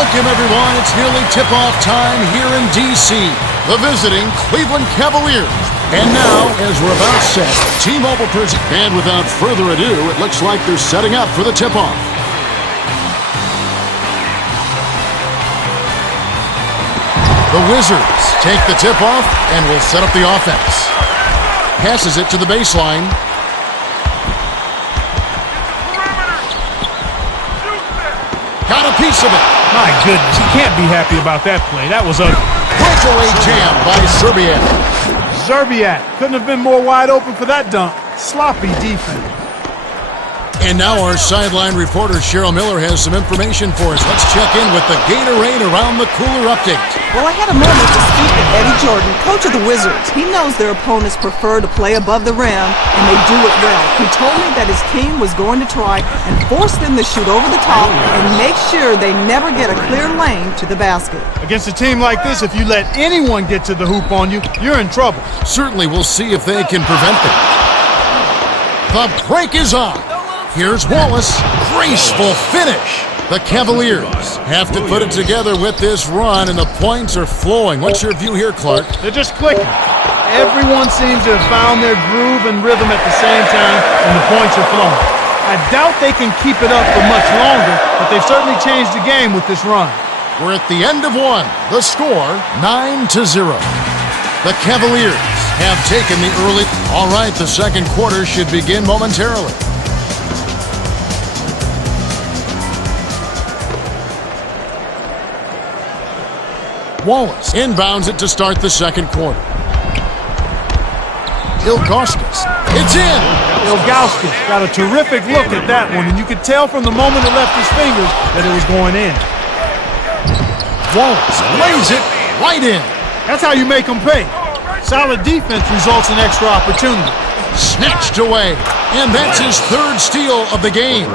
Welcome, everyone. It's nearly tip-off time here in D.C. The visiting Cleveland Cavaliers. And now, as we're about set, T-Mobile presents. And without further ado, it looks like they're setting up for the tip-off. The Wizards take the tip-off and will set up the offense. Passes it to the baseline. Got a piece of it. My goodness, you can't be happy about that play. That was ugly. Breakaway jam by Zerbiak. Zerbiak couldn't have been more wide open for that dunk. Sloppy defense. And now our sideline reporter Cheryl Miller has some information for us. Let's check in with the Gatorade Around the Cooler update. Well, I had a moment to speak with Eddie Jordan, coach of the Wizards. He knows their opponents prefer to play above the rim, and they do it well. He told me that his team was going to try and force them to shoot over the top and make sure they never get a clear lane to the basket. Against a team like this, if you let anyone get to the hoop on you, you're in trouble. Certainly we'll see if they can prevent them. The break is on. Here's Wallace. Graceful finish. The Cavaliers have to put it together with this run, and the points are flowing. What's your view here, Clark? They're just clicking. Everyone seems to have found their groove and rhythm at the same time, and the points are flowing. I doubt they can keep it up for much longer, but they've certainly changed the game with this run. We're at the end of one. The score, 9-0. The Cavaliers have taken the early... All right, the second quarter should begin momentarily. Wallace inbounds it to start the second quarter. Ilgauskas. It's in! Ilgauskas got a terrific look at that one, and you could tell from the moment it left his fingers that it was going in. Wallace lays it right in. That's how you make them pay. Solid defense results in extra opportunity. Snatched away, and that's his third steal of the game.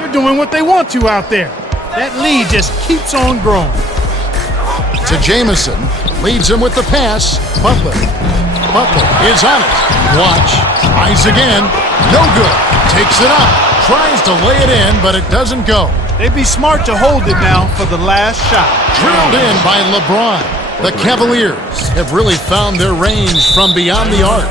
They're doing what they want to out there. That lead just keeps on growing. To Jamison, leads him with the pass. Butler is on it. Watch, tries again. No good. Takes it up. Tries to lay it in, but it doesn't go. They'd be smart to hold it now for the last shot. Drilled in by LeBron. The Cavaliers have really found their range from beyond the arc.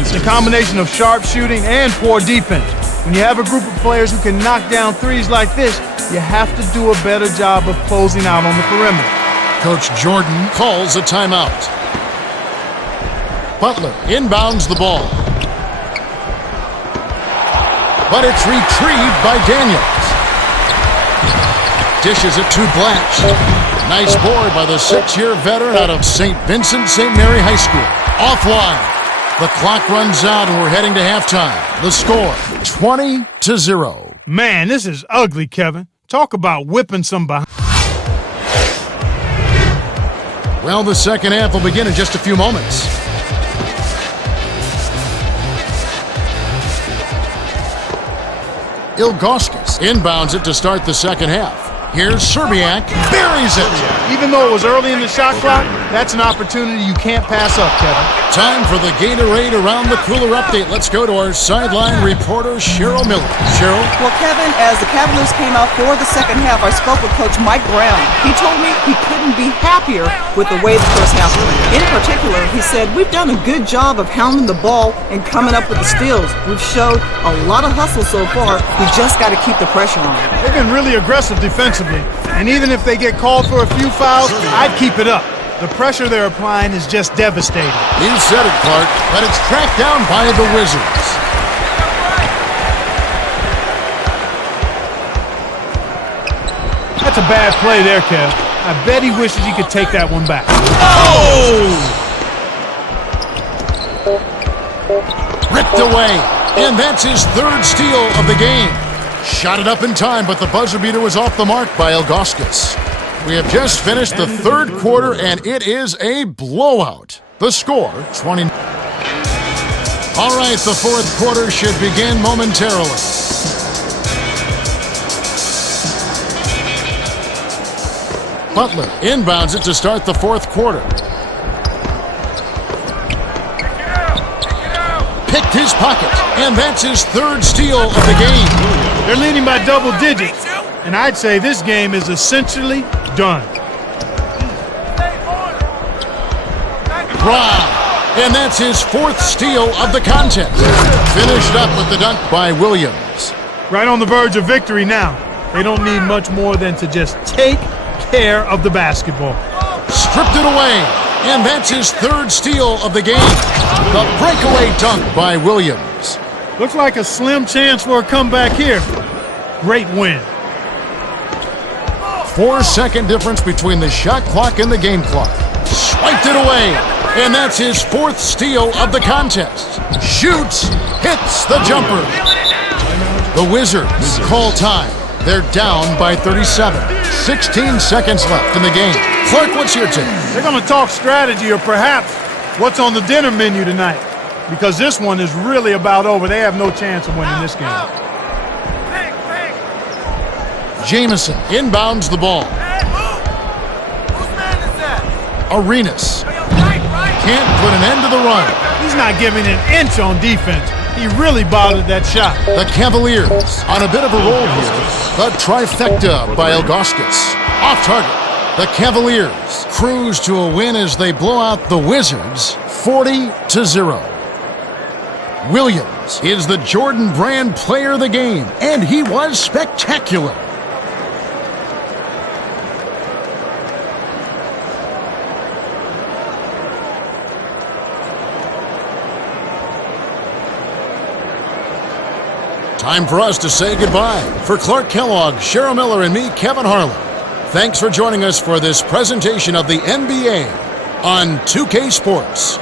It's a combination of sharp shooting and poor defense. When you have a group of players who can knock down threes like this, you have to do a better job of closing out on the perimeter. Coach Jordan calls a timeout. Butler inbounds the ball. But it's retrieved by Daniels. Dishes it to Blatch. Nice board by the 6-year veteran out of St. Vincent St. Mary High School. Offline. The clock runs out and we're heading to halftime. The score, 20-0. Man, this is ugly, Kevin. Talk about whipping some behind. Well, the second half will begin in just a few moments. Ilgauskas inbounds it to start the second half. Here's Zerbiak, buries it. Even though it was early in the shot clock, that's an opportunity you can't pass up, Kevin. Time for the Gatorade Around the Cooler update. Let's go to our sideline reporter, Cheryl Miller. Cheryl? Well, Kevin, as the Cavaliers came out for the second half, I spoke with Coach Mike Brown. He told me he couldn't be happier with the way the first half went. In particular, he said, we've done a good job of hounding the ball and coming up with the steals. We've showed a lot of hustle so far. We just got to keep the pressure on. They've been really aggressive defensively. And even if they get called for a few fouls, I'd keep it up. The pressure they're applying is just devastating. You said it, Clark, but it's tracked down by the Wizards. That's a bad play there, Kev. I bet he wishes he could take that one back. Oh! Ripped away, and that's his third steal of the game. Shot it up in time, but the buzzer beater was off the mark by Ilgauskas. We have just finished the third quarter, and it is a blowout. The score, 20. All right, the fourth quarter should begin momentarily. Butler inbounds it to start the fourth quarter. Picked his pocket, and that's his third steal of the game. They're leading by double digits. And I'd say this game is essentially done. Wow. And that's his fourth steal of the contest. Finished up with the dunk by Williams. Right on the verge of victory now. They don't need much more than to just take care of the basketball. Stripped it away. And that's his third steal of the game. The breakaway dunk by Williams. Looks like a slim chance for a comeback here. Great win. 4-second difference between the shot clock and the game clock. Swiped it away. And that's his fourth steal of the contest. Shoots, hits the jumper. The Wizards call time. They're down by 37. 16 seconds left in the game. Clark, what's your take? They're going to talk strategy or perhaps what's on the dinner menu tonight. Because this one is really about over. They have no chance of winning this game. Jamison inbounds the ball. Arenas can't put an end to the run. He's not giving an inch on defense. He really bothered that shot. The Cavaliers on a bit of a roll here. The trifecta by Ilgauskas. Off target. The Cavaliers cruise to a win as they blow out the Wizards 40-0. Williams is the Jordan Brand player of the game, and he was spectacular. Time for us to say goodbye. For Clark Kellogg, Cheryl Miller, and me, Kevin Harlan, thanks for joining us for this presentation of the NBA on 2K Sports.